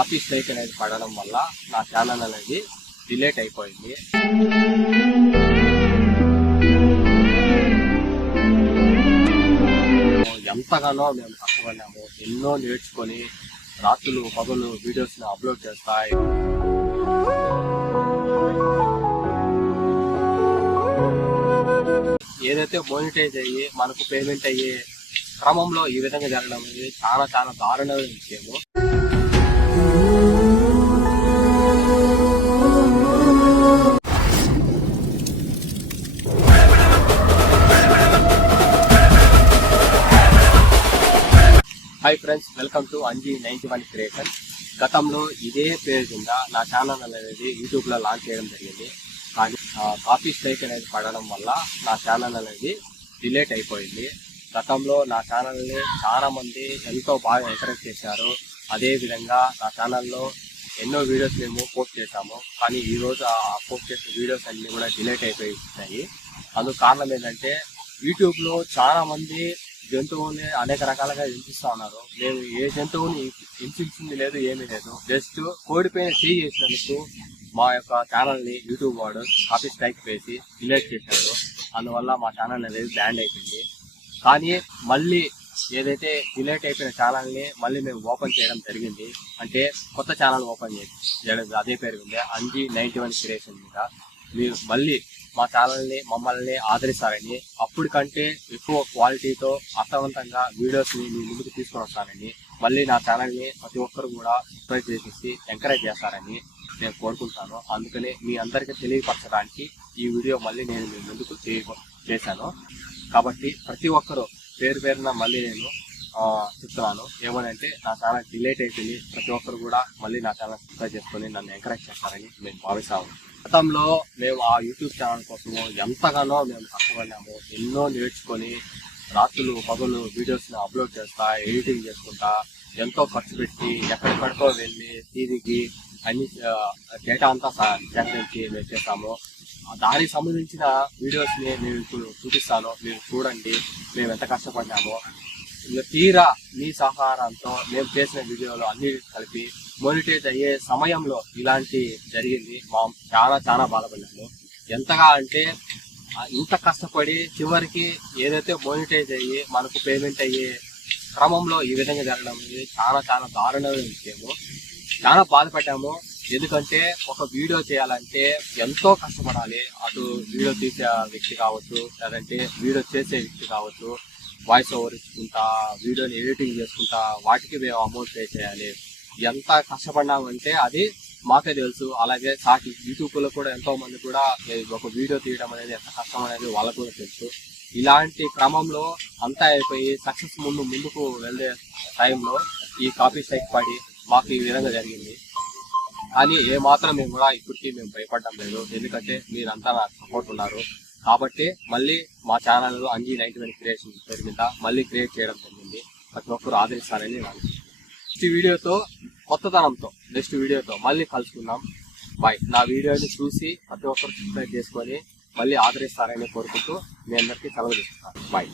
Office strike అనేది పడడం వల్ల నా ఛానల్ అనేది డిలీట్ అయిపోయింది. ఎంతగానో మేము కష్టపడినాము, ఎన్నో నేర్చుకొని రాత్రులు పగలు వీడియోస్ ని అప్లోడ్ చేస్తాయి. ఏదైతే మోనిటైజ్ అయ్యి మనకు పేమెంట్ అయ్యే క్రమంలో ఈ విధంగా జరగడం అనేది చాలా చాలా దారుణమైన విషయము. Hi friends, welcome to Anji 91 creation. గతంలో ఇదే పేరు కింద నా ఛానల్ అనేది యూట్యూబ్ లో లాంచ్ చేయడం జరిగింది. కానీ కాపీ స్ట్రైక్ అనేది పడడం వల్ల నా ఛానల్ అనేది డిలీట్ అయిపోయింది. గతంలో నా ఛానల్ ని చాలా మంది ఎంతో బాగా ఎంకరేజ్ చేశారు. అదే విధంగా నా ఛానల్లో ఎన్నో వీడియోస్ మేము పోస్ట్ చేశాము. కానీ ఈ రోజు ఆ పోస్ట్ చేసిన వీడియోస్ అన్ని కూడా డిలీట్ అయిపోయి. అందుకు కారణం ఏంటంటే యూట్యూబ్ లో చాలా మంది జంతువుని అనేక రకాలుగా హింసిస్తా ఉన్నారు. మేము ఏ జంతువుని హింసించింది లేదు, ఏమీ లేదు. జస్ట్ కోడిపైన చేయి చేసినందుకు మా యొక్క ఛానల్ ని యూట్యూబ్ వాడు కాపీ స్ట్రైక్ వేసి డిలీట్ చేశారు. అందువల్ల మా ఛానల్ అనేది బ్యాన్ అయిపోయింది. కానీ మళ్ళీ ఏదైతే డిలీట్ అయిపోయిన ఛానల్ ని మళ్ళీ మేము ఓపెన్ చేయడం జరిగింది. అంటే కొత్త ఛానల్ ఓపెన్ చేయడం, అదే పేరు ఉంది అంజీ 91 క్రియేషన్ మీద. మీరు మళ్ళీ మా ఛానల్ ని మమ్మల్ని ఆదరిస్తారని, అప్పుడు కంటే ఎక్కువ క్వాలిటీతో అర్థవంతంగా వీడియోస్ ని మీ ముందుకు తీసుకొని వస్తానని, మళ్ళీ నా ఛానల్ ని ప్రతి ఒక్కరు కూడా సబ్స్క్రైబ్ చేసి ఎంకరేజ్ చేస్తారని నేను కోరుకుంటాను. అందుకని మీ అందరికీ తెలియపరచడానికి ఈ వీడియో మళ్ళీ నేను మీ ముందుకు చేశాను. కాబట్టి ప్రతి ఒక్కరు పేరు పేరున మళ్ళీ నేను చెప్తున్నాను ఏమనంటే, నా ఛానల్ డిలీట్ అయిపోయింది. ప్రతి ఒక్కరు కూడా మళ్ళీ నా ఛానల్ సబ్స్క్రైబ్ చేసుకొని నన్ను ఎంకరేజ్ చేస్తారని మేము భావిస్తాము. గతంలో మేము ఆ యూట్యూబ్ ఛానల్ కోసము ఎంతగానో మేము కష్టపడినాము, ఎన్నో నేర్చుకొని రాత్రులు పగలు వీడియోస్ ని అప్లోడ్ చేస్తా, ఎడిటింగ్ చేసుకుంటా, ఎంతో ఖర్చు పెట్టి ఎక్కడికడికో వెళ్ళి టీవీకి అన్ని డేటా అంతా సేకరించి మేము చేస్తాము. దానికి సంబంధించిన వీడియోస్ ని నేను ఇప్పుడు చూపిస్తాను, మీరు చూడండి మేము ఎంత కష్టపడినామో. తీరా మీ సహకారంతో మేము చేసిన వీడియోలు అన్ని కలిపి మోనిటైజ్ అయ్యే సమయంలో ఇలాంటి జరిగింది. చాలా చాలా బాధపడ్డాను. ఎంతగా అంటే ఇంత కష్టపడి చివరికి ఏదైతే మోనిటైజ్ అయ్యి మనకు పేమెంట్ అయ్యే క్రమంలో ఈ విధంగా జరగడం అనేది చాలా చాలా దారుణమైన విషయము. చాలా బాధపడ్డాము. ఎందుకంటే ఒక వీడియో చేయాలంటే ఎంతో కష్టపడాలి. అటు వీడియో తీసే వ్యక్తి కావచ్చు, లేదంటే వీడియో చేసే వ్యక్తి కావచ్చు, వాయిస్ ఓవర్ ఇచ్చుకుంటా, వీడియోని ఎడిటింగ్ చేసుకుంటా, వాటికి మేము అమౌంట్ పే చేయాలి. ఎంత కష్టపడినామంటే అది మాకే తెలుసు. అలాగే సాటి యూట్యూబ్ లో కూడా ఎంతో మంది కూడా ఒక వీడియో తీయడం అనేది ఎంత కష్టం అనేది వాళ్ళకు కూడా తెలుసు. ఇలాంటి క్రమంలో అంతా అయిపోయి సక్సెస్ ముందుకు వెళ్ళే టైంలో ఈ కాపీ స్ట్రైక్ పడి మాకు ఈ విధంగా జరిగింది. కానీ ఏ మాత్రం మేము కూడా ఇప్పటికీ మేము భయపడడం లేదు. ఎందుకంటే మీరంతా నాకు సపోర్ట్ ఉన్నారు. కాబట్టి మళ్ళీ మా ఛానల్ అంజీ 91 క్రియేషన్ పేరు మీద మళ్ళీ క్రియేట్ చేయడం జరిగింది. ప్రతి ఒక్కరు ఆదరిస్తారని నాకు నెక్స్ట్ వీడియోతో, కొత్తదనంతో నెక్స్ట్ వీడియోతో మళ్ళీ కలుసుకుందాం. బాయ్. నా వీడియోని చూసి ప్రతి ఒక్కరు సబ్స్క్రైబ్ చేసుకొని మళ్ళీ ఆదరిస్తారని కోరుకుంటూ మీ అందరికీ సెలవు తీసుకుంటాను. బాయ్.